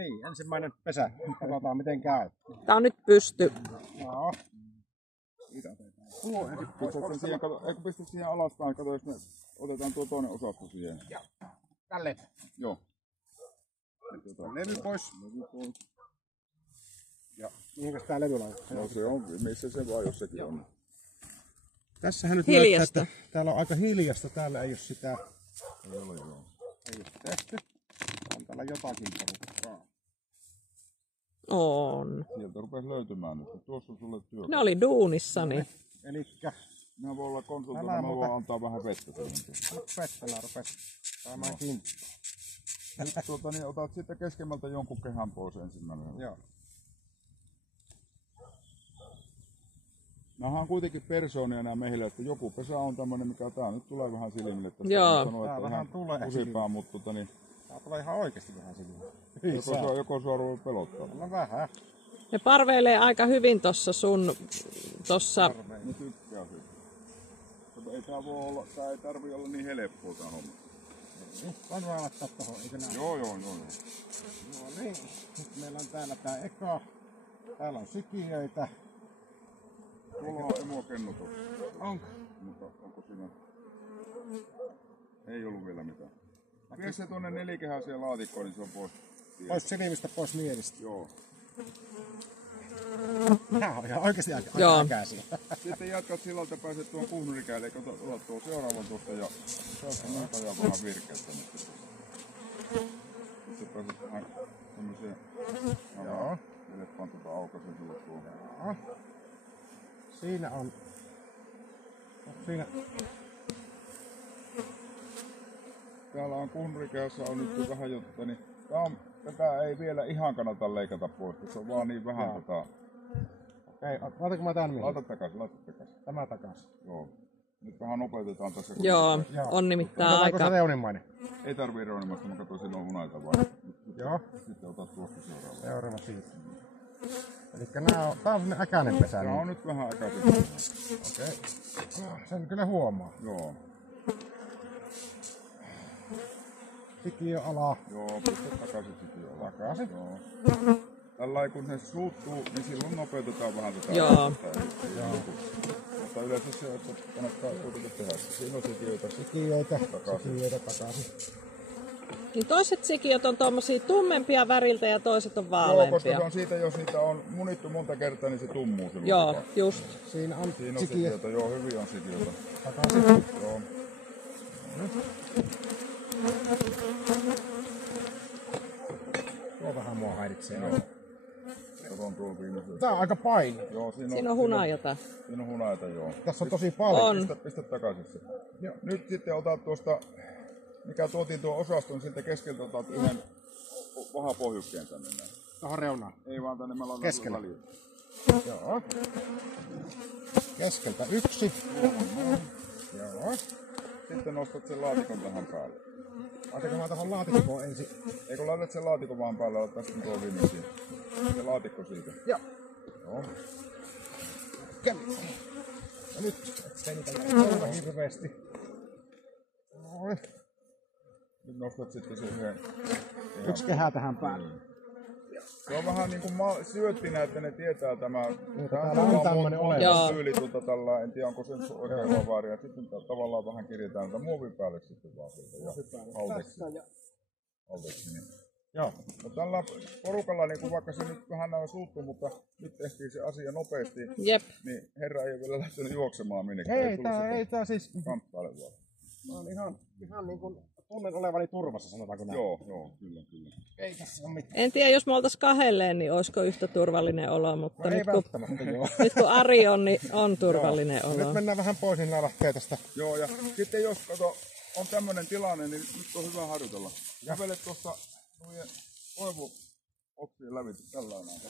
Niin, ensimmäinen pesä. Katsotaan miten käy. Tää on nyt pysty. Joo. Eikö pistä siihen alaspäin, kato jos me otetaan tuo toinen osasto siihen. Joo. Tälle. Joo. Levy pois. Ja mihinkäs tää levy laittaa? No se on, missä se vaan, jos sekin on. Tässähän nyt Hiljasta. näyttää, että täällä on aika hiljasta. Täällä ei oo sitä. Ei ole joo. Ei oo tehty. On täällä jotakin porukkaa. On. Sieltä rupesi löytymään nyt. Tuossa on sulle työ. Ne oli duunissani. Elikkä Minä voin olla konsultoida, mä voin antaa vähän vettä siihen. Pettälä rupes saamaan kiinni. Nyt niin otat sitten keskemmältä jonkun kehän pois ensimmäinen. Joo. Nämä on kuitenkin persoonia nämä mehiläiset, että joku pesä on tämmönen, mikä tää nyt tulee vähän silmille. Tästä Joo. sanoo, että Tää vähän tulee kusipää, mutta niin, tää tulee ihan oikeesti vähän silleen. joko sua ruvaa pelottaa. No vähän. Ne parveilee aika hyvin tossa sun... Tossa... Ne tykkää siitä. Ei tää voi olla, tää ei tarvii olla niin helppoa tää homma. Voin vaan laittaa tohon, eikö näin? Joo. No niin, nyt meillä on täällä tää eka. Täällä on sikiöitä. Tuolla on emokennotus. Onko? Mutta onko siinä? Ei ollut vielä mitään. Vie se tuonne nelikehäiseen laatikkoon, niin se on pois. Pois silmistä, pois mielistä. Joo. Nää on ihan oikeesti aika äkäisiä. Sitten jatkat sillä, että pääset tuon kuhnurikäille, eikä ota tuon seuraavan tuosta ja noita ja vähän virkeyttämistä. Sitten pääset vähän tämmöiseen... Joo. Eleppaan tuota aukaisen sulle tuohon. Joo. Siinä on... Siinä... Täällä on kuhnurikehässä on nyt vähän jotta, niin tätä ei vielä ihan kannata leikata pois, se on vaan niin vähän tätä. Okei, laitanko mä tän mihin? Laita takaisin. Tämä takas. Joo. Nyt vähän nopeutetaan tässä. Joo, on nimittäin Otetaanko se aika... reunimainen? Ei tarvii reunimasta, mä katsoin siinä on unaita vaan. Joo. Sitten otat tuosta seuraavaa. Seuraava siitä. Elikkä tää on semmonen äkäinen pesä. Tää Niin. on nyt vähän äkäinen. Okei. Sen kyllä huomaa. Joo. Sikiö alaa. Joo, pistä takaisin sitten jo. Takaisin. Joo. Tällä kun se suuttuu, niin silloin nopeutetaan vähän tätä. Joo. Mutta yleensä se, että kannattaa kuitenkin tehdä. Siinä on sikiöitä. Sikiöitä takaisin. Niin toiset sikiöt on tommosia tummempia väriltä ja toiset on Joo, vaaleampia. koska se on siitä, jos niitä on munittu monta kertaa, niin se tummuu silloin. Joo, just. Siinä on Siinä on sikiö sikiöitä, joo, hyvin on sikiöitä. takaisin. Joo. Tuo vähän mua häiritsee. Joo. Katon tuo viimeisen. Tää on aika paini. Joo, Siinä on hunajata. Siinä on hunaita, joo. Tässä on tosi paljon. On. Pistä takaisin se. Joo. Nyt sitten otat tuosta, mikä tuotiin tuon osaston, siltä keskeltä otat yhden vahapohjukkeen tänne näin. Tuohon reunaan. Ei vaan tänne, mä laitan Keskellä. väliin. Joo. Keskeltä yksi. Joo. Sitten nostat sen laatikon tähän päälle. Laitanko mä tuohon laatikkoon ensin? Eikö laitat sen laatikon vaan päälle, ottaa sitten tuo viimeisiin. Se laatikko siitä. Joo. Joo. Kävi. Ja nyt, ettei niitä jää hirveesti. Noin. Nyt nostat sitten sen yhden. Yksi kehä tähän päälle. Se on vähän niin kuin syöttinä, että ne tietää tämä. Täällä on tämmönen Joo. Tyyli tällä, en tiedä onko se nyt oikein vaaria. Sitten tavallaan vähän kirjataan tätä muovin päälle sitten vaan sieltä. Ja alteeksi. Niin. Joo. No tällä porukalla, niin kuin vaikka se nyt vähän näin suuttuu, mutta nyt tehtiin se asia nopeasti, Jep. niin herra ei ole vielä lähtenyt juoksemaan minnekään. Ei tää siis... Kamppaile vaan. Mä oon ihan niin kuin tunnen olevani turvassa, sanotaanko näin. Joo, kyllä. Ei tässä ole mitään. En tiedä, jos me oltais kahdelleen, niin olisiko yhtä turvallinen olo, mutta No, ei välttämättä joo. nyt kun Ari on, niin on turvallinen olo. Nyt mennään vähän pois, niin nää lähtee tästä. Joo, ja sitten jos kato, on tämmönen tilanne, niin nyt on hyvä harjoitella. Kävele tuossa noiden koivuoksien lävitse tällä näin.